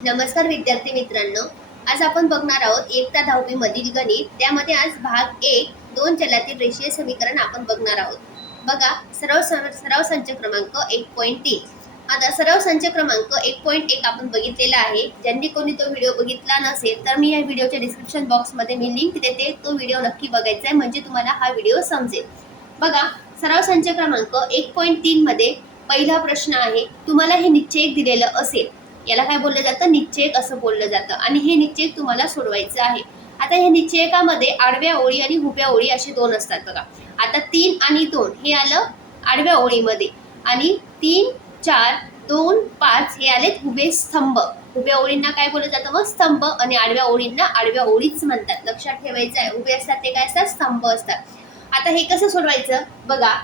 नमस्कार विद्यार्थी मित्रांनो. आज आपण बघणार आहोत एकता दहावी मधील गणित. त्यामध्ये आज भाग एक दोन चलातील रेषीय समीकरण आपण बघणार आहोत. बघा सराव सराव संच क्रमांक एक पॉईंट तीन. आता सराव संच क्रमांक एक पॉईंट एक आपण बघितलेला आहे. ज्यांनी कोणी तो व्हिडिओ बघितला नसेल तर मी या व्हिडिओच्या डिस्क्रिप्शन बॉक्समध्ये मी लिंक देते. तो व्हिडिओ नक्की बघायचा आहे म्हणजे तुम्हाला हा व्हिडिओ समजेल. बघा सराव संच क्रमांक एक पॉईंट तीन मध्ये पहिला प्रश्न आहे तुम्हाला हे निश्चय दिलेलं असेल. याला काय बोललं जातं? निश्चयक असं बोललं जातं. आणि हे निश्चयक तुम्हाला सोडवायचं आहे. आता हे निश्चयकामध्ये आडव्या ओळी आणि उभ्या ओळी असे दोन असतात बघा. आता तीन आणि दोन हे आलं आडव्या ओळीमध्ये. आणि तीन चार दोन पाच हे आले उभे स्तंभ. उभ्या ओळींना काय बोललं जातं मग? स्तंभ. आणि आडव्या ओळींना आडव्या ओळीच म्हणतात. लक्षात ठेवायचं आहे. उभे असतात ते काय असतात? स्तंभ असतात. आता हे कसं सोडवायचं? बघा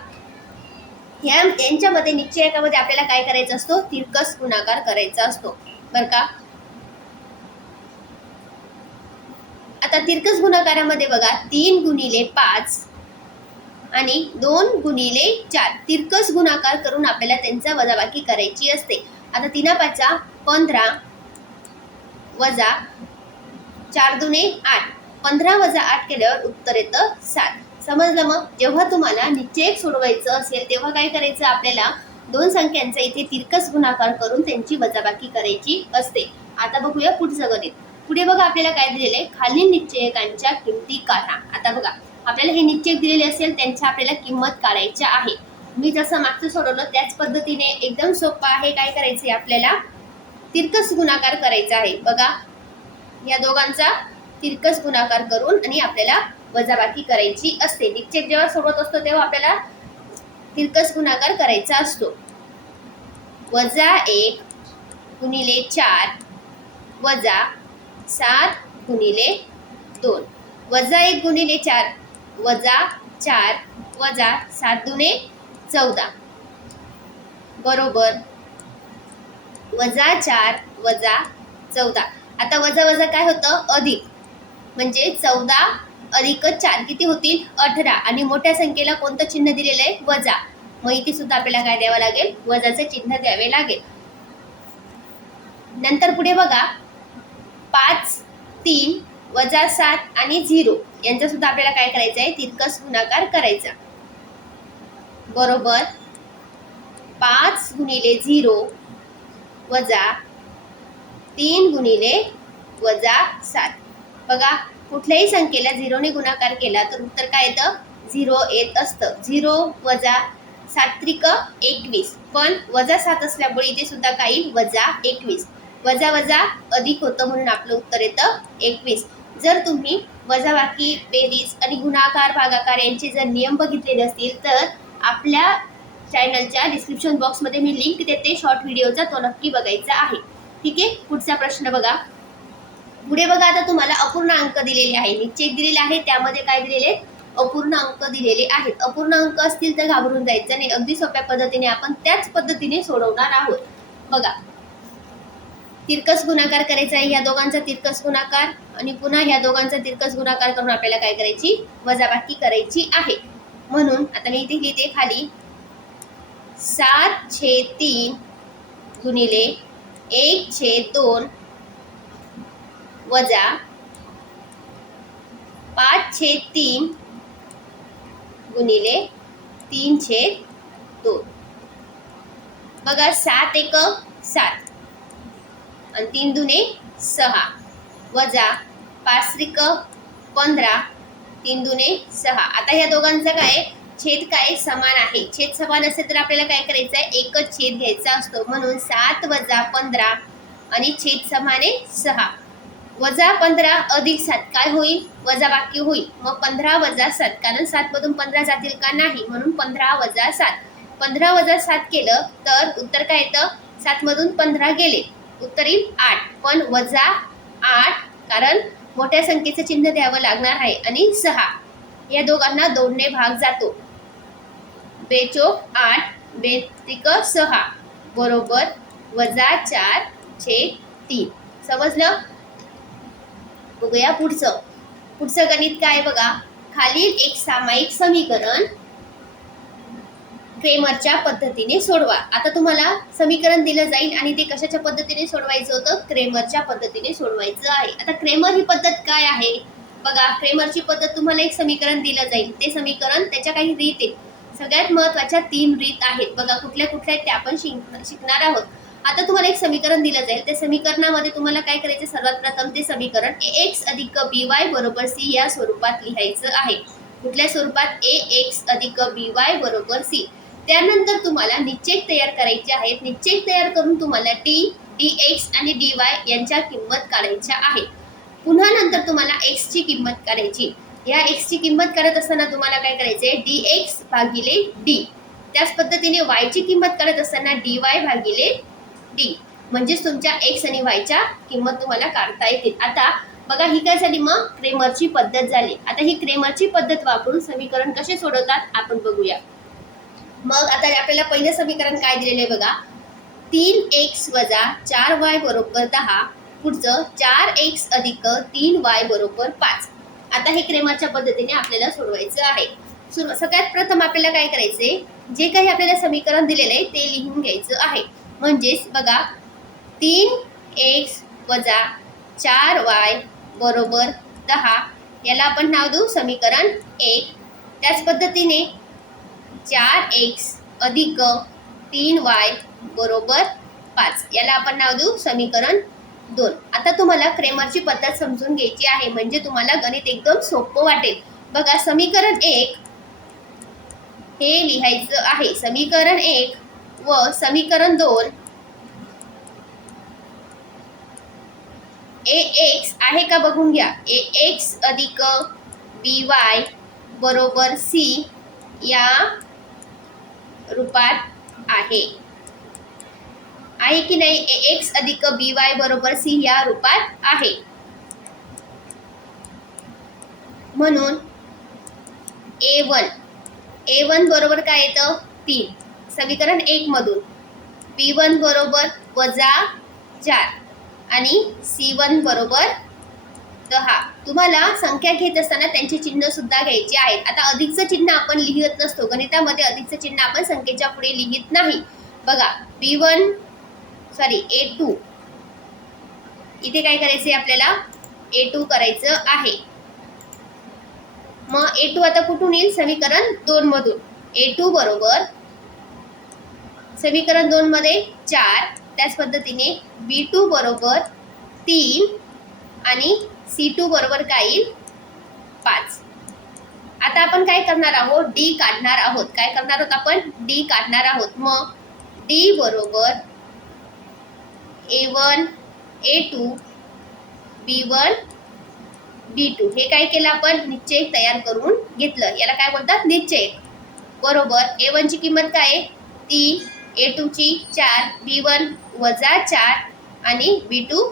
ह्या यांच्यामध्ये निश्चयकामध्ये आपल्याला काय करायचं असतो? तिरकस गुणाकार करायचा असतो. बर का? आता तिरकस गुणाकारामध्ये बघा तीन गुणिले पाच आणि दोन गुणिले चार. तिरकस गुणाकार करून आपल्याला त्यांचा वजाबाकी करायची असते. आता तिना पाचा पंधरा वजा चार दुने आठ. पंधरा वजा आठ केल्यावर उत्तर येतं सात. समजलं मग? जेव्हा तुम्हाला निश्चयक सोडवायचं असेल तेव्हा काय करायचं? आपल्याला दोन संख्यांचा इथे तिरकस गुणाकार करून त्यांची वजाबाकी करायची असते. आता बघूया पुढचं गणित. पुढे बघा आपल्याला काय दिलेलं आहे? खालील निश्चयकांच्या किमती काढा. आता बघा आपल्याला हे निश्चयक दिलेले असेल त्यांच्या आपल्याला किंमत काढायच्या आहे. मी जसं मागचं सोडवलं त्याच पद्धतीने एकदम सोपं आहे काय करायचंय आपल्याला? तिरकस गुणाकार करायचा आहे. बघा या दोघांचा तिरकस गुणाकार करून आणि आपल्याला वजाबाकी करायची असते. निश्चित जेव्हा सोबत असतो तेव्हा आपल्याला तिरकस गुणाकार करायचा असतो. वजा एक गुणिले चार वजा सात गुणिले दोन. वजा एक गुणिले चार वजा चार वजा सात दुने चौदा. बरोबर? वजा चार वजा चौदा. आता वजा वजा काय होतं? अधिक. म्हणजे चौदा अधिक चार किती होतील? अठरा. आणि मोठ्या संख्येला कोणतं चिन्ह दिलेलं आहे? वजा. मग इथे सुद्धा आपल्याला काय द्यावं लागेल? वजाचे चिन्ह द्यावे लागेल. नंतर पुढे बघा. पाच तीन वजा सात आणि झिरो. यांचा सुद्धा आपल्याला काय करायचं आहे? तितकंच गुणाकार करायचा. बरोबर. पाच गुणिले झिरो वजा तीन गुणिले वजा सात. बघा. कुठल्याही संख्येला झिरोने गुणाकार केला तर उत्तर काय येतं? झिरो येत असतं. झिरो वजा सात्रिक एकवीस. पण वजा सात असल्यामुळे इथे सुद्धा काही वजा एकवीस. वजा वजा अधिक होतं म्हणून आपलं उत्तर येतं एकवीस. जर तुम्ही वजाबाकी बेरीज आणि गुणाकार भागाकार यांचे जर नियम बघितलेले असतील तर आपल्या चॅनलच्या डिस्क्रिप्शन बॉक्समध्ये मी लिंक देते. शॉर्ट व्हिडिओचा तो नक्की बघायचा आहे. ठीक आहे? पुढचा प्रश्न बघा. पुढे बघा आता तुम्हाला अपूर्ण अंक दिलेले आहे. मी चेक दिलेले आहे त्यामध्ये काय दिलेले अपूर्ण अंक दिलेले आहेत. अपूर्ण अंक असतील तर घाबरून जायचं नाही. अगदी सोप्या पद्धतीने आपण त्याच पद्धतीने सोडवणार आहोत. बघा. तिरकस गुणाकार करायचा आहे. ह्या दोघांचा तिरकस गुणाकार आणि पुन्हा ह्या दोघांचा तिरकस गुणाकार करून आपल्याला काय करायची? वजाबाकी करायची आहे. म्हणून आता मी इथे लिहिते खाली. सात छे तीन गुणिले एक छे दोन वजा पाच छेद तीन गुणिले तीन छेद दोन. बघा सात एक सात. आणि तीन दुने सहा. वजा पाच त्रिक पंधरा तीन दुने सहा. आता ह्या दोघांचा काय? छेद काय? समान आहे. छेद समान असेल तर आपल्याला काय करायचं आहे? एकच छेद घ्यायचा असतो. म्हणून सात वजा पंधरा आणि छेद समान आहे सहा. वजा पंधरा अधिक सात. काय होईल? वजा बाकी होईल. मग पंधरा वजा सात. कारण सात मधून पंधरा जातील का नाही? म्हणून पंधरा वजा सात. पंधरा वजा सात केलं तर उत्तर काय येतं? सात मधून पंधरा गेले. उत्तर येईल आठ. पण वजा आठ कारण मोठ्या संख्येचं चिन्ह द्यावं लागणार आहे. आणि सहा. या दोघांना दोनने भाग जातो. बेचोक आठ बेतिक सहा. बरोबर. वजा चार छे तीन. समजलं? बघूया पुढचं. पुढचं गणित काय बघा? खालील एक सामायिक समीकरण क्रेमरच्या पद्धतीने सोडवा. आता तुम्हाला समीकरण दिलं जाईल आणि ते कशाच्या पद्धतीने सोडवायचं होतं? क्रेमरच्या पद्धतीने सोडवायचं आहे. आता क्रेमर ही पद्धत काय आहे? बघा क्रेमरची पद्धत तुम्हाला एक समीकरण दिलं जाईल. ते समीकरण त्याच्या काही रीत आहेत. सगळ्यात महत्त्वाच्या तीन रीत आहेत. बघा कुठल्या कुठल्या आहेत ते आपण शिक शिकणार आहोत. आता तुम्हाला एक समीकरण दिलं जाईल. त्या समीकरणामध्ये तुम्हाला काय करायचं? सर्वात प्रथम ते समीकरण एक्स अधिक बी वाय बरोबर सी या स्वरूपात लिहायचं आहे. कुठल्या स्वरूपात? ए एक्स अधिक बी वाय बरोबर सी. त्यानंतर तुम्हाला निश्चेक तयार करायचे आहेत. निश्चेक तयार करून तुम्हाला टी डी एक्स आणि डी वाय यांच्या किंमत काढायच्या आहेत. पुन्हा नंतर तुम्हाला एक्स ची किंमत काढायची. या एक्स ची किंमत काढत असताना तुम्हाला काय करायचंय? डी एक्स भागिले डी. त्याच पद्धतीने वाय ची किंमत काढत असताना डी वाय भागिले डी म्हणजेच तुमच्या एक्स आणि वायच्या किंमत तुम्हाला काढता येतील. आता बघा ही काय झाली मग? क्रेमरची पद्धत झाली. आता ही क्रेमरची पद्धत वापरून समीकरण कसे सोडवतात आपण बघूया. मग आता आपल्याला पहिलं समीकरण काय दिलेलं आहे बघा? तीन एक्स वजा चार वाय बरोबर दहा पुढचं चार एक्स अधिक तीन वाय बरोबर पाच. आता हे क्रेमरच्या पद्धतीने आपल्याला सोडवायचं आहे. सगळ्यात प्रथम आपल्याला काय करायचे जे काही आपल्याला समीकरण दिलेलं आहे ते लिहून घ्यायचं आहे. म्हणजेच बघा तीन एक्स वजा चार वाय बरोबर दहा. याला आपण नाव देऊ समीकरण एक. त्याच पद्धतीने चार एक्स अधिक तीन वाय बरोबर पाच. याला आपण नाव देऊ समीकरण दोन. आता तुम्हाला क्रेमरची पद्धत समजून घ्यायची आहे म्हणजे तुम्हाला गणित एकदम सोपं वाटेल. बघा समीकरण एक हे लिहायचं आहे. समीकरण एक व समीकरण दोन. ए एक्स आहे का बघून घ्या. ए एक्स अधिक बी वाय बरोबर सी या रूपात आहे. आहे की नाही? ए एक्स अधिक बी वाय बरोबर सी या रूपात आहे. म्हणून ए वन ए वन बरोबर काय येतं? तीन. समीकरण एक मधून. बी वन बरोबर वजा चार आणि सी वन बरोबर दहा. तुम्हाला संख्या घेत असताना त्यांचे चिन्ह सुद्धा घ्यायचे आहेत. आता अधिकचं चिन्ह आपण लिहित नसतो. गणितामध्ये अधिकचं चिन्ह आपण संख्येच्या पुढे लिहित नाही. बघा B one sorry A two इथे काय करायचे आपल्याला? ए टू करायचं आहे. मग ए टू आता कुठून येईल? समीकरण दोन मधून. ए टू बरोबर समीकरण दोन मध्ये चार त्याच पद्धतीने बी टू बरोबर तीन आणि सी टू बरोबर काय येईल पाच. आता आपण काय करणार आहोत? डी काढणार आहोत. काय करणार आहोत आपण? डी काढणार आहोत. मग डी बरोबर A one A two B one B two हे काय केलं आपण? निश्चय तयार करून घेतलं. याला काय बोलतात? निश्चय बरोबर. ए वनची किंमत काय आहे? ती ए टूची चार बी वन वजा चार आणि बी टू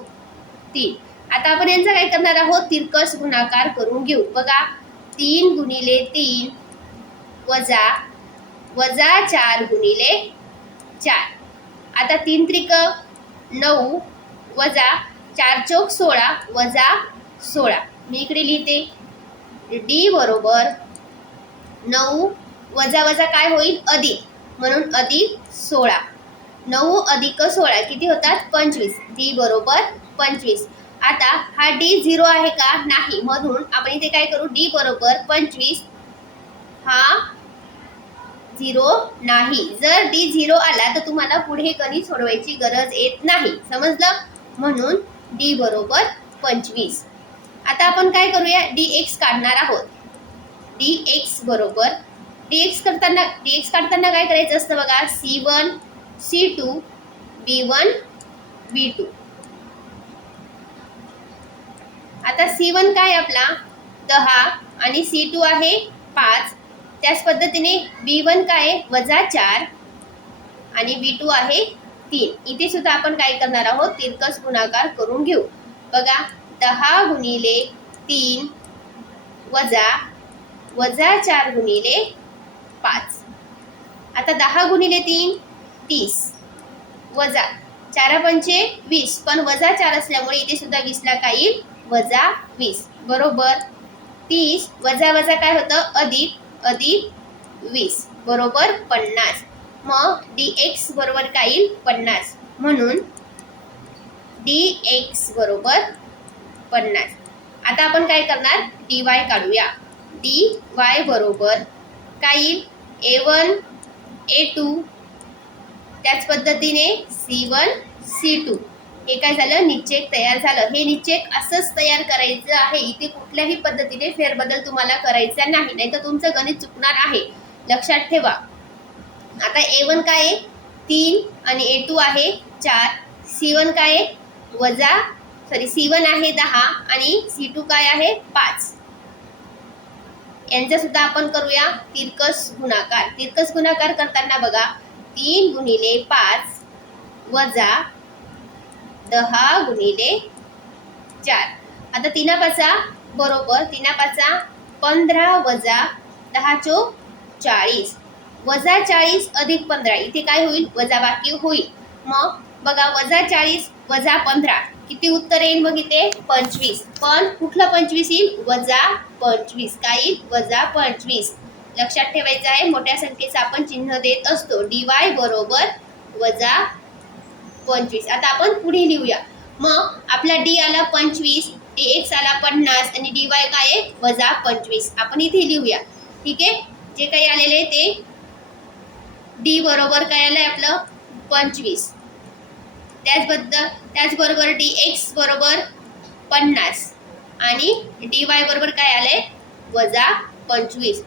तीन. आता आपण यांचा काय करणार आहोत? तिरकस गुणाकार करून घेऊ. बघा तीन गुणिले तीन वजा वजा चार गुणिले चार. आता तीन त्रिक नऊ वजा चार चौक सोळा वजा सोळा. मी इकडे लिहिते. डी बरोबर नऊ वजा वजा काय होईल? अधिक. म्हणून अधिक सोळा. नऊ अधिक सोळा किती होतात? पंचवीस. डी बरोबर पंचवीस. आता हा डी झिरो आहे का? नाही. म्हणून आपण इथे काय करू? डी बरोबर पंचवीस हा झिरो नाही. जर डी झिरो आला तर तुम्हाला पुढे गणित सोडवायची गरज येत नाही. समजलं? म्हणून डी बरोबर पंचवीस. आता आपण काय करूया? डी एक्स काढणार आहोत. डी एक्स बरोबर एक्स करताना डी एक्स काढताना काय करायचं असतं बघा? C one C two B one B two आता सी वन काय आपला? दहा आणि सी टू आहे पाच. त्याच पद्धतीने बी वन काय आहे? वजा चार आणि बी टू आहे तीन. इथे सुद्धा आपण काय करणार आहोत? तिरकस गुणाकार करून घेऊ. बघा दहा गुणिले तीन वजा वजा चार गुणिले पाच. आता दहा गुणिले तीन तीस. वजा चारा पंचे वीस. पण वजा चार असल्यामुळे इथे सुद्धा वीसला काय येईल वजा वीस. बरोबर? तीस. वजा वजा काय होतं? अधिक अधिक वीस. बरोबर? पन्नास. मग डी एक्स बरोबर काय येईल पन्नास. म्हणून डी एक्स बरोबर पन्नास. आता आपण काय करणार? डी वाय काढूया. डी वाय बरोबर काय येईल ए वन ए टू त्याच पद्धतीने सी वन सी टू हे काय झालं? निश्चेक तयार झालं. हे निश्चेक असंच तयार करायचं आहे. इथे कुठल्याही पद्धतीने फेरबदल तुम्हाला करायचा नाही. नाही तर तुमचं गणित चुकणार आहे. लक्षात ठेवा. आता ए वन काय आहे? तीन आणि ए टू आहे चार. सी वन काय आहे? वजा सॉरी सी वन आहे दहा आणि सी टू काय आहे? पाच. यांचा सुद्धा आपण करूया तिरकस गुणाकार. तिरकस गुणाकार करताना बघा तीन गुणिले पाच वजा दहा गुणिले चार. आता तिना पाचा बरोबर तिना पाचा पंधरा वजा दहा चो चाळीस. वजा चाळीस अधिक पंधरा इथे काय होईल? वजा बाकी होईल. मग बघा वजा चाळीस वजा पंधरा. किती उत्तर येईल मग इथे पंचवीस. पण कुठलं पंचवीस येईल वजा पंचवीस. काय येईल वजा पंचवीस. लक्षात ठेवायचं आहे मोठ्या संख्येचं आपण चिन्ह देत असतो. डी वाय बरोबर वजा पंचवीस. आता आपण पुढे लिहूया. मग आपला डी आला पंचवीस डी एक्स आला पन्नास आणि डी वाय काय आहे? वजा पंचवीस. आपण इथे लिहूया. ठीक आहे? जे काही आलेले आहे ते डी बरोबर काय आलं आहे आपलं? पंचवीस. त्याचबद्दल त्याचबरोबर डी एक्स बरोबर पन्नास. आणि डी वाय बरोबर काय आलंय? वजा पंचवीस.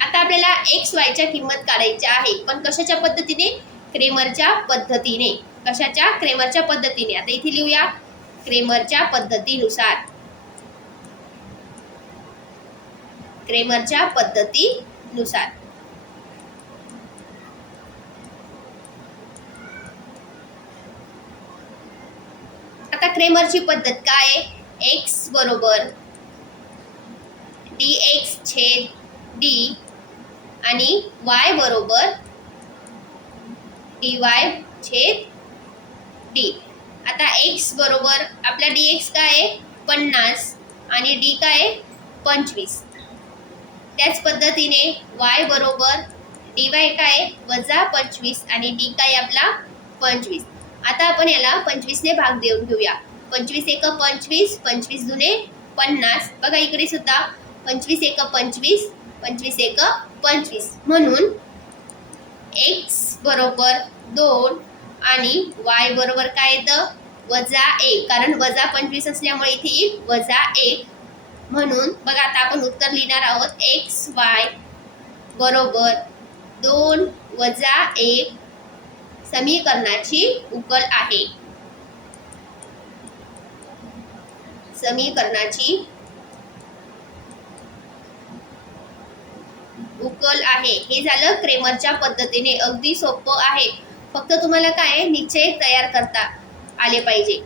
आता आपल्याला एक्स वायच्या किंमत काढायची आहे. पण कशाच्या पद्धतीने? क्रेमरच्या पद्धतीने. कशाच्या? क्रेमरच्या पद्धतीने. आता इथे लिहूया. क्रेमरच्या पद्धतीनुसार. क्रेमरच्या पद्धतीनुसार. आता क्रेमरची पद्धत काय आहे? एक्स बरोबर डी एक्स छेद डी आणि वाय बरोबर डी वाय छेद डी आता एक्स बरोबर आपला डी एक्स काय आहे? पन्नास आणि डी काय आहे? पंचवीस. त्याच पद्धतीने वाय बरोबर डी वाय काय आहे? वजा पंचवीस आणि डी काय आपला? पंचवीस. आता आपण याला पंचवीसने भाग देऊन घेऊया. पंचवीस एक पंचवीस पंचवीस जुने पन्नास. बघा इकडे सुद्धा. पंचवीस एक पंचवीस पंचवीस एक पंचवीस. म्हणून एक्स बरोबर दोन आणि वाय बरोबर काय येतं? वजा एक. कारण वजा पंचवीस असल्यामुळे इथे येईल वजा एक. म्हणून बघा आता आपण उत्तर लिहिणार आहोत. एक्स वाय बरोबर दोन वजा एक समीकरणाची उकल आहे. समीकरणाची उकल आहे. हे झालं क्रेमरच्या पद्धतीने. अगदी सोपं आहे. फक्त तुम्हाला काय? निश्चय तयार करता आले पाहिजे.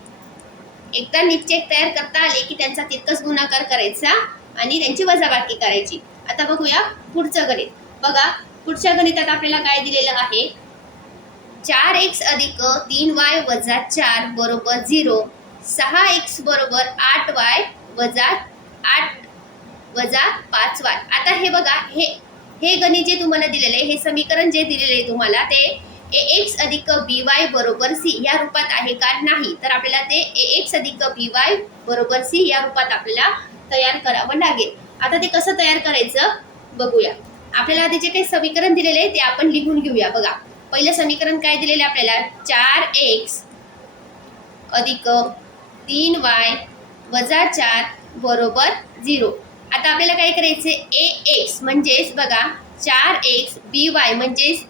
एकदा निश्चय तयार करता आले की त्यांचा तितकंच गुणाकार करायचा आणि त्यांची वजाबाकी करायची. आता बघूया पुढचं गणित. बघा पुढच्या गणितात आपल्याला काय दिलेलं आहे? चार एक्स अधिक तीन वाय वजा चार बरोबर झिरो. सहा एक्स बरोबर आठ वाय वजा आठ वजा पाच वाय. आता हे बघा हे हे गणित जे तुम्हाला दिलेलं आहे हे समीकरण जे दिलेलं आहे तुम्हाला ते ए एक्स अधिक बी वाय बरोबर सी या रूपात आहे का नाही? तर आपल्याला ते ए एक्स अधिक बी वाय बरोबर सी या रूपात आपल्याला तयार करावं लागेल. आता ते कसं तयार करायचं? बघूया. आपल्याला आधी जे काही समीकरण दिलेले आहे ते आपण लिहून घेऊया. बघा. पहिलं समीकरण काय दिलेलं आहे आपल्याला? चार एक्स अधिक तीन वाय वजा चार बरोबर झिरो. आता आपल्याला काय करायचं ए एक्स म्हणजेच बघा चार एक्स बी वाय म्हणजेच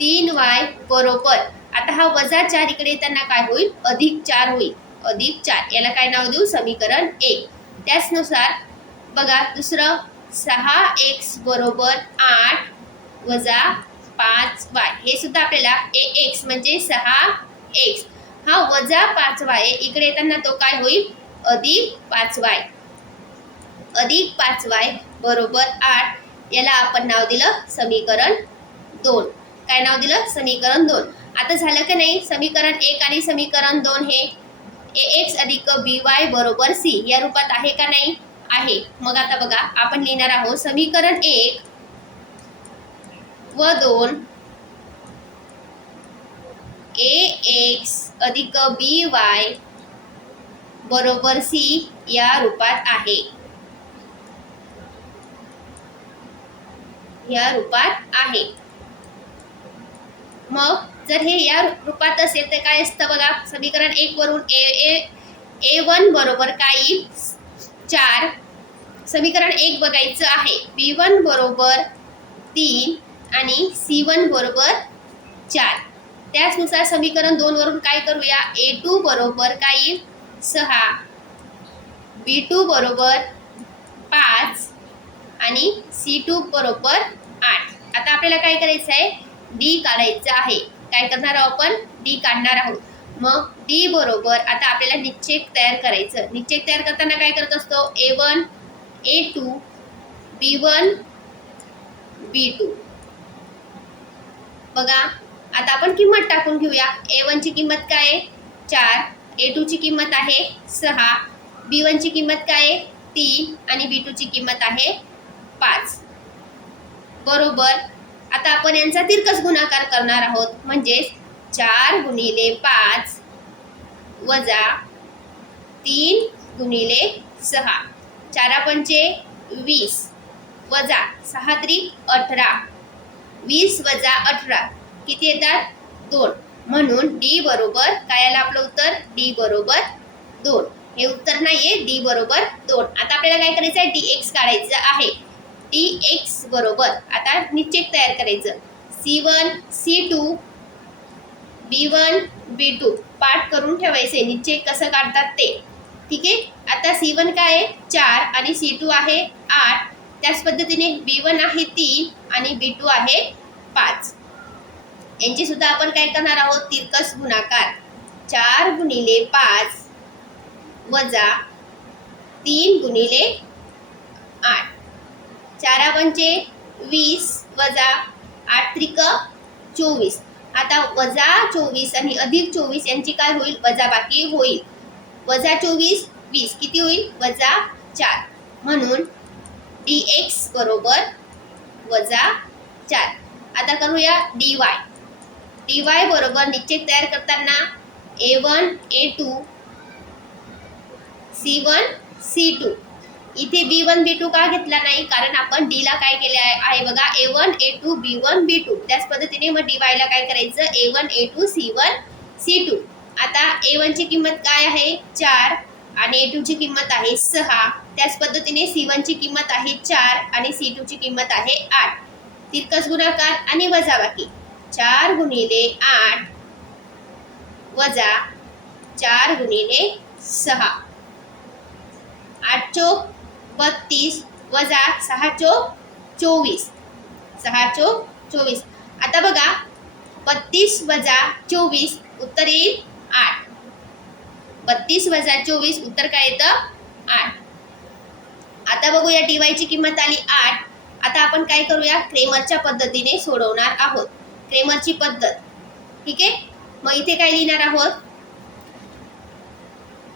तीन वाय बरोबर. आता हा वजा चार इकडे येताना काय होईल? अधिक चार होईल. अधिक चार. याला काय नाव देऊ? समीकरण एक. त्याचनुसार बघा दुसरं सहा एक्स बरोबर आठ वजा पाच वाय. हे सुद्धा आपल्याला ए एक्स म्हणजे सहा एक्स. हा वजा पाच वाय. इकडे येताना तो काय होईल? अधिक पाच वाय. अधिक पाच वाय बरोबर आठ. याला आपण नाव दिलं समीकरण दोन. काय नाव दिलं? समीकरण दोन. आता झालं का नाही? समीकरण एक आणि समीकरण दोन हे ए एक्स अधिक बी वाय बरोबर सी. या रूपात आहे का नाही? आहे. मग आता बघा आपण लिहिणार आहोत समीकरण एक व दोन ए एक्स अधिक बी वाय बरोबर सी या रूपात आहे. या रूपात आहे. मग जर हे या रूपात असेल तर काय असतं बघा? समीकरण एक वरून ए ए ए वन बरोबर काय चार समीकरण एक बघायचं आहे. बी वन बरोबर तीन आणि सी वन बरोबर चार. त्याचनुसार समीकरण दोन वरून काय करूया? ए टू बरोबर काय येईल? सहा. बी टू बरोबर पाच आणि सी टू बरोबर आठ. आता आपल्याला काय करायचं आहे? डी काढायचं आहे. काय करणार आहोत आपण? डी काढणार आहोत. मग डी बरोबर आता आपल्याला निश्चेक तयार करायचं. निश्चेक तयार करताना काय करत असतो? A one A two B one B two बघा आता आपण किंमत टाकून घेऊया. ए वनची किंमत काय आहे? चार. ए टूची किंमत आहे सहा. बी वनची किंमत काय आहे? तीन. आणि बी टूची किंमत आहे पाच. बरोबर? आता आपण यांचा तिरकस गुणाकार करणार आहोत. म्हणजेच चार गुणिले पाच वजा तीन गुणिले सहा. चारा पंचे वीस वजा सहा त्रिक अठरा. वीस वजा अठरा. किती येतात? दोन. म्हणून डी बरोबर काय आलं आपलं उत्तर? डी बरोबर दोन. हे उत्तर नाहीये डी बरोबर दोन. आता आपल्याला काय करायचं आहे? डी एक्स काढायचं आहे. डी एक्स बरोबर. आता निश्चित तयार करायचं. C one C two B one B two पाठ करून ठेवायचे. निश्चय कसं काढतात ते? ठीक आहे? आता सी वन काय आहे? चार आणि सी टू आहे आठ. त्याच पद्धतीने बी वन आहे तीन आणि बी टू आहे पाच. यांची सुद्धा आपण काय करणार आहोत? तिरकस गुणाकार. चार गुणिले पाच वजा तीन गुणिले आठ. चारा पंचे वीस वजा आठ त्रिक चोवीस. आता वजा चोवीस आणि अधिक चोवीस यांची काय होईल? वजाबाकी होईल. वजा चोवीस वीस किती होईल? वजा चार. म्हणून डी एक्स बरोबर वजा चार. आता करूया डी वाय डी वाय बरोबर निश्चित तयार करताना A one A two C one C two इथे बी वन बी टू का घेतला नाही कारण आपण डी ला काय केले आहे? आहे बघा A one A two B one B two त्याच पद्धतीने मग डी वायला काय करायचं? A one A two C one C two आता ए वनची किंमत काय आहे? चार. आणि ए टूची किंमत आहे सहा. त्याच पद्धतीने सी वनची किंमत आहे चार आणि सी टूची किंमत आहे आठ. तिरकस गुणाकार आणि वजाबाकी चार गुणिले आठ वजा चार गुणिले सहा. आठ चोक बत्तीस वजा सहा चोक चोवीस. सहा चोक चोवीस. आता बघा बत्तीस वजा चोवीस उत्तर येईल आठ. बत्तीस वजा चोवीस उत्तर काय येतं? आठ. आता बघूया डी वायची किंमत आली आठ. आता आपण काय करूया? क्रेमरच्या पद्धतीने सोडवणार आहोत. क्रेमरची पद्धत. ठीक आहे? मग इथे काय लिहिणार आहोत?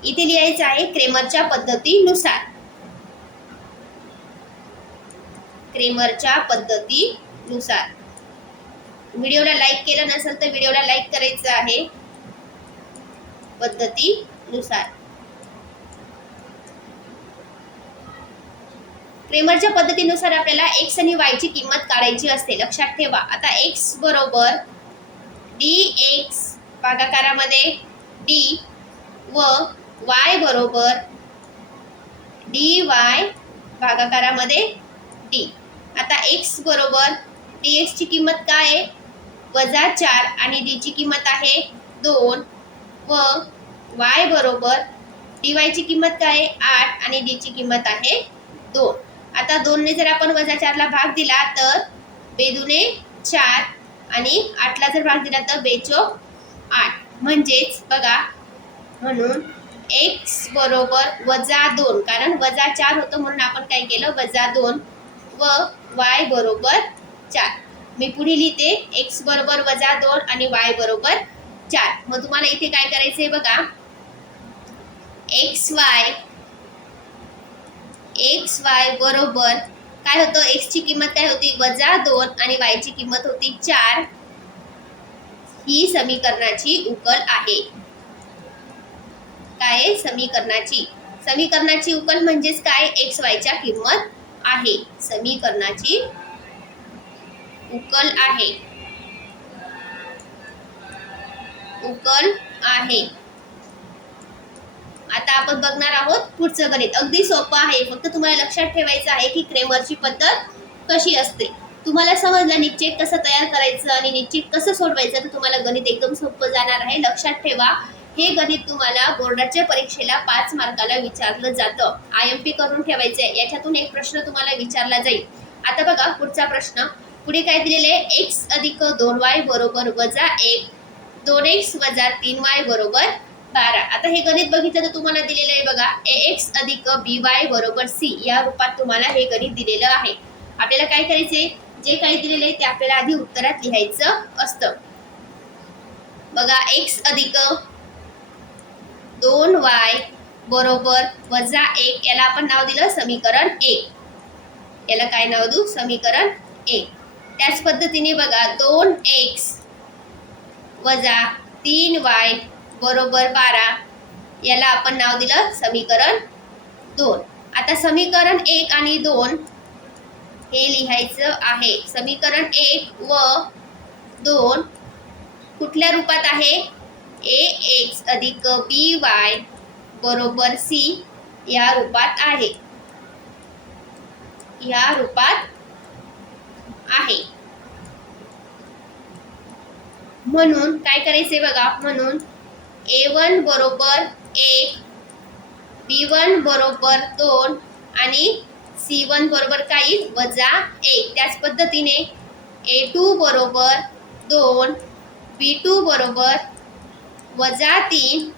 इथे लिहायचं आहे क्रेमरच्या पद्धतीनुसार. क्रेमरच्या पद्धतीनुसार. व्हिडिओला लाईक केलं नसेल तर व्हिडिओला लाईक करायचं आहे. पद्धती नुसार क्रेमरच्या पद्धतीनुसार आपल्याला एक्स आणि वायची किंमत काढायची असते. लक्षात ठेवा. आता एक्स बरोबर डी एक्स भागाकारामध्ये डी व वाय बरोबर डी वाय भागाकारामध्ये डी आता एक्स बरोबर डी एक्सची किंमत काय आहे? वजा चार आणि डीची किंमत आहे दोन व वाय बरोबर डी वायची किंमत काय आहे? आठ आणि डीची किंमत आहे दोन. आता दोनने जर आपण वजा चारला भाग दिला तर बेदुने चार आणि आठला जर भाग दिला तर बेचोक आठ. म्हणजेच बघा म्हणून एक्स बरोबर वजा दोन कारण वजा चार होतं म्हणून आपण काय केलं? वजा दोन व वाय बरोबर चार. मी पुढे लिहिते एक्स बरोबर वजा दोन आणि वाय बरोबर चार. मग तुम्हाला इथे काय करायचं आहे बघा? एक्स वाय एक्स वाय बरोबर काय होतं? एक्सची किंमत काय होती? वजा दोन आणि वाय ची किंमत होती चार. ही समीकरणाची उकल आहे. काय आहे? समीकरणाची. समीकरणाची उकल म्हणजेच काय? एक्स वायच्या किंमत आहे. समीकरणाची उकल आहे. उकल आहे. आता आपण बघणार आहोत पुढचं गणित. अगदी सोपं आहे. फक्त तुम्हाला लक्षात ठेवायचं आहे की क्रेमरची पद्धत कशी असते. तुम्हाला समजलं निश्चित कसं तयार करायचं आणि निश्चित कसं सोडवायचं तर तुम्हाला गणित एकदम सोपं जाणार आहे. लक्षात ठेवा हे गणित तुम्हाला बोर्डाच्या परीक्षेला पाच मार्काला विचारलं जातं. आय एम पी करून ठेवायचं आहे. याच्यातून एक प्रश्न तुम्हाला विचारला जाईल. आता बघा पुढचा प्रश्न. पुढे काय दिलेले एक्स अधिक दोन वाय बरोबर वजा एक. दोन एक्स वजा तीन वाय बरोबर बारा आता हे गणित बघितलं तर तुम्हाला दिलेलं आहे बघा ए एक्स अधिक बी वाय बरोबर सी या रूपात तुम्हाला हे गणित दिलेलं आहे. आपल्याला काय करायचंय? जे काही दिलेलं आहे ते आपल्याला आधी उत्तरात लिहायचं असतं. बघा एक्स अधिक दोन वाय बरोबर वजा एक याला आपण नाव दिलं समीकरण एक याला काय नाव देऊ? समीकरण एक त्याच पद्धतीने बघा दोन एक्स वजा तीन वाय बरोबर बारा. याला आपण नाव दिलं समीकरण दोन. आता समीकरण एक आणि दोन हे लिहायचं आहे. समीकरण एक व दोन कुठल्या रूपात आहे? ए एक्स अधिक बी वाय बरोबर सी या रूपात आहे. या रूपात आहे. म्हणून काय करायचे बघा म्हणून ए वन बरोबर एक बी वन बरोबर दोन आणि सी वन बरोबर काही वजा एक. त्याच पद्धतीने ए टू बरोबर दोन बी टू बरोबर वजा तीन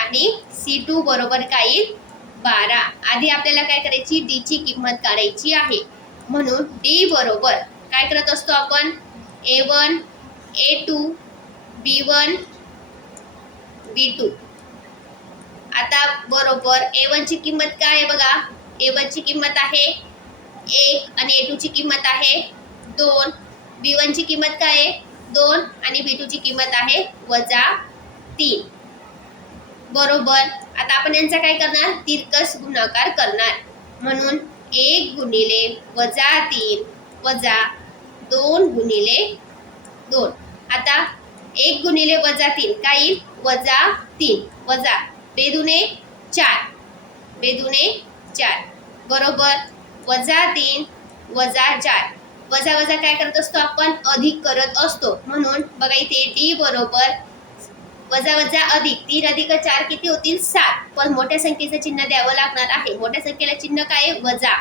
आणि सी टू बरोबर काही बारा. आधी आपल्याला काय करायची? डी ची किंमत काढायची आहे. म्हणून डी बरोबर काय करत असतो आपण? A one A two B one B two आता बरोबर ए वनची किंमत काय आहे बघा? ए वनची किंमत आहे एक आणि ए टूची किंमत आहे दोन. बी वनची किंमत काय आहे? दोन आणि बी टूची किंमत आहे वजा तीन. बरोबर? आता आपण यांचा काय करणार? तिरकस गुणाकार करणार. म्हणून एक गुणिले वजा तीन वजा दोन गुणिले दोन. आता एक गुणिले वजा तीन काय येईल? वजा तीन. वजा. बेदुने चार. बेदुने चार. बरोबर. वजा तीन वजा चार. वजा वजा काय करत असतो आपण? अधिक करत असतो. म्हणून बघा इथे डी बरोबर. वजा वजा अधिक. तीन अधिक चार किती होतील? सात. पण मोठ्या संख्येचं चिन्ह द्यावं लागणार आहे. मोठ्या संख्येला चिन्ह काय आहे? वजा.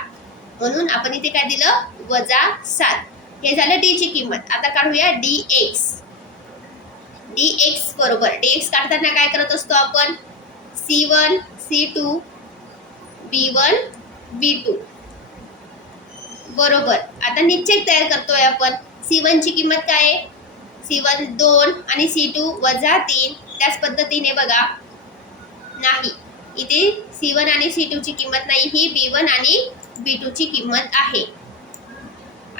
म्हणून आपण इथे काय दिलं? वजा सात. हे झालं डी ची किंमत. आता काढूया डी एक्स डी एक्स बरोबर. डी एक्स काढताना काय करत असतो आपण? C one C two B one B two बरोबर. आता निश्चय तयार करतोय आपण. सी ची किंमत काय आहे? सी वन दोन आणि सी टू वजा तीन. त्याच पद्धतीने बघा. नाही. इथे सी वन आणि सी ची किंमत नाही. ही बी वन आणि बी ची किंमत आहे.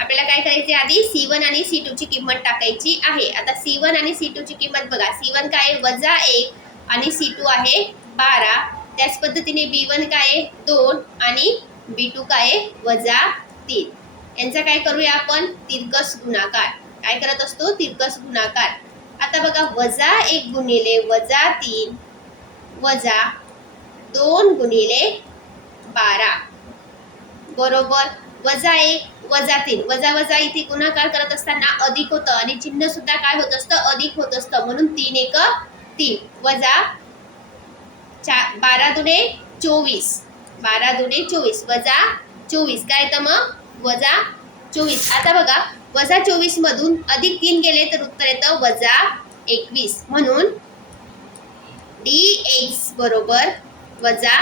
आपल्याला काय करायचे आधी सी वन आणि सी ची किंमत टाकायची आहे. आता सी वन आणि सी ची किंमत बघा. सी वन काय आहे? वजा एक आणि सी टू आहे बारा. त्याच पद्धतीने बी वन काय आहे? दोन आणि बी टू काय वजा तीन. यांचा काय करूया आपण? तिरकस गुणाकार. काय करत असतो? तिरकस गुणाकार. आता बघा वजा एक गुणिले वजा तीन वजा दोन गुणिले बारा. बरोबर? वजा एक वजा तीन. वजा वजा इथे गुणाकार करत असताना अधिक होतं आणि चिन्ह सुद्धा काय होत असतं? अधिक होत असतं. म्हणून तीन एक तीन. वजा चार बारा दुने चोवीस. बारा दुने चोवीस. वजा चोवीस. काय तर मग? वजा चोवीस. आता बघा वजा चोवीस मधून अधिक तीन गेले तर उत्तर येतं वजा एकवीस. म्हणून डी एक्स बरोबर वजा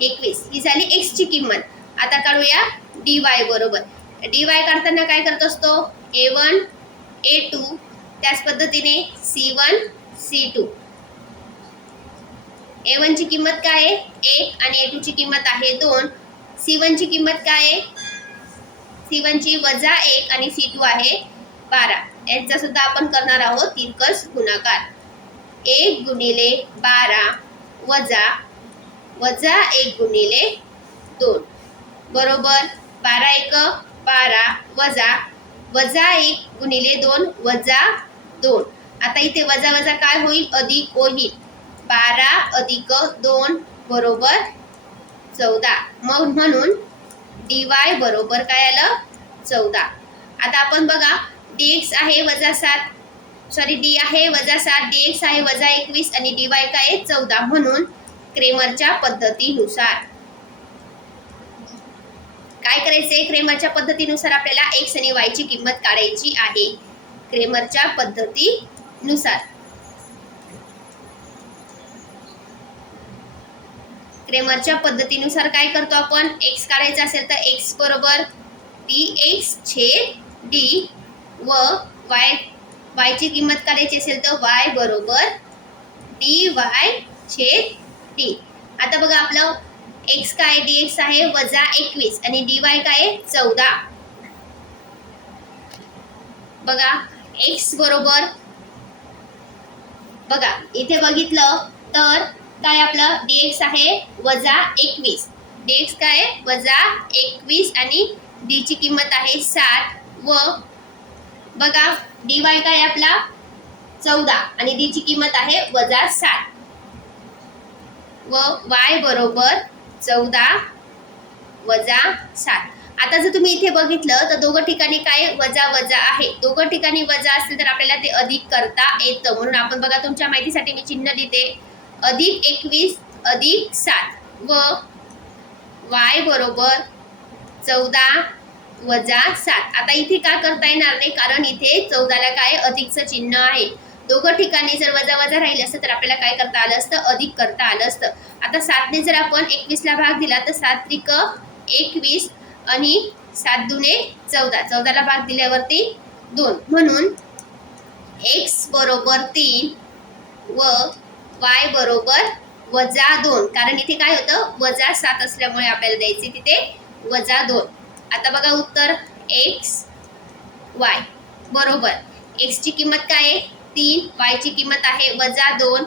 एकवीस. ही झाली एक्सची किंमत. आता काढूया. डी वाय बरोबर. डी वाय काढताना काय करत असतो? ए वन ए टू त्याच पद्धतीने C one C two A वनची किंमत काय आहे? एक आणि ए टूची किंमत आहे दोन. सी वनची किंमत काय आहे? सी वनची वजा एक आणि सी टू आहे बारा. यांचा सुद्धा आपण करणार आहोत तिरकस गुणाकार. एक गुणिले बारा वजा वजा एक गुणिले दोन. बरोबर? बारा एक बारा वजा वजा एक गुणिले दोन वजा दोन. आता इथे वजा वजा काय होईल? अधिक होईल. बारा अधिक दोन बरोबर चौदा. मग म्हणून डी वाय बरोबर काय आलं? चौदा. आता आपण बघा डी एक्स आहे वजा सात. सॉरी डी आहे वजा सात डी एक्स आहे वजा एकवीस आणि डी वाय काय आहे? चौदा. म्हणून क्रेमरच्या पद्धतीनुसार. काय करायचे क्रेमरच्या पद्धतीनुसार आपल्याला एक्स आणि वाय ची किंमत काढायची आहे. क्रेमरच्या पद्धतीनुसार. क्रेमरच्या पद्धतीनुसार काय करतो आपण? एक्स काढायचा असेल तर एक्स बरोबर डी एक्स छेद डी व वाय वायची किंमत काढायची असेल तर वाय बरोबर डी वाय छेद डी आता बघा आपलं एक्स काय डी एक्स आहे वजा एकवीस आणि डी वाय काय चौदा बघा एक्स बरोबर बघा इथे बघितलं तर काय आपलं डी एक्स आहे वजा एकवीस डी एक्स काय आहे? वजा एकवीस आणि डी ची किंमत आहे सात व बघा डी वाय काय आपला चौदा आणि डीची किंमत आहे वजा सात व वाय बरोबर चौदा वजा सात. आता जर तुम्ही इथे बघितलं तर दोघं ठिकाणी काय वजा वजा आहे? दोघं ठिकाणी वजा असेल तर आपल्याला ते अधिक करता येतं. म्हणून आपण बघा तुमच्या माहितीसाठी मी चिन्ह लिहिते. अधिक एकवीस अधिक सात. व वाय बरोबर चौदा वजा सात. आता इथे का करता येणार नाही? कारण इथे चौदाला काय अधिकचं चिन्ह आहे. दोघं ठिकाणी जर वजा वजा राहिलं असतं तर आपल्याला काय करता आलं असतं? अधिक करता आलं असतं. आता सातने जर आपण एकवीसला भाग दिला तर सात त्रिक एकवीस आणि सात दुने चौदा. चौदाला भाग दिल्यावरती दोन. म्हणून एक्स बरोबर तीन व वाय बरोबर वजा दोन. कारण इथे काय होतं? वजा सात असल्यामुळे आपल्याला द्यायचे तिथे वजा दोन. आता बघा उत्तर. एक्स वाय बरोबर. एक्सची किंमत काय आहे? तीन वायची किंमत आहे वजा दोन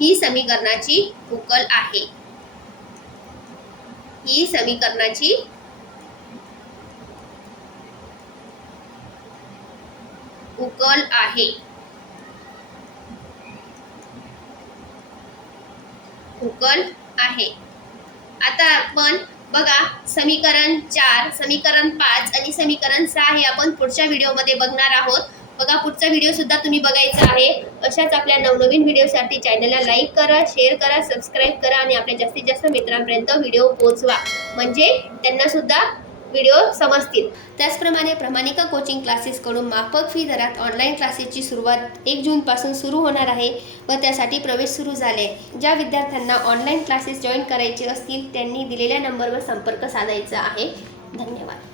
ही समीकरणाची उकल आहे. ही समीकरणाची उकल आहे. उकल आहे. आता आपण बघा समीकरण चार समीकरण पाच आणि समीकरण सहा हे आपण पुढच्या व्हिडिओमध्ये बघणार आहोत. बघा पुढचा व्हिडिओ सुद्धा तुम्ही बघायचा आहे. अशाच आपल्या नवनवीन व्हिडिओसाठी चॅनलला लाईक करा शेअर करा सबस्क्राईब करा आणि आपल्या जास्तीत जास्त मित्रांपर्यंत व्हिडिओ पोहोचवा. म्हणजे त्यांना सुद्धा व्हिडिओ समजतील. त्याचप्रमाणे प्रमाणिका कोचिंग क्लासेसकडून माफक फी दरात ऑनलाईन क्लासेसची सुरुवात एक जूनपासून सुरू होणार आहे व त्यासाठी प्रवेश सुरू झाले. ज्या विद्यार्थ्यांना ऑनलाईन क्लासेस जॉईन करायचे असतील त्यांनी दिलेल्या नंबरवर संपर्क साधायचा आहे. धन्यवाद.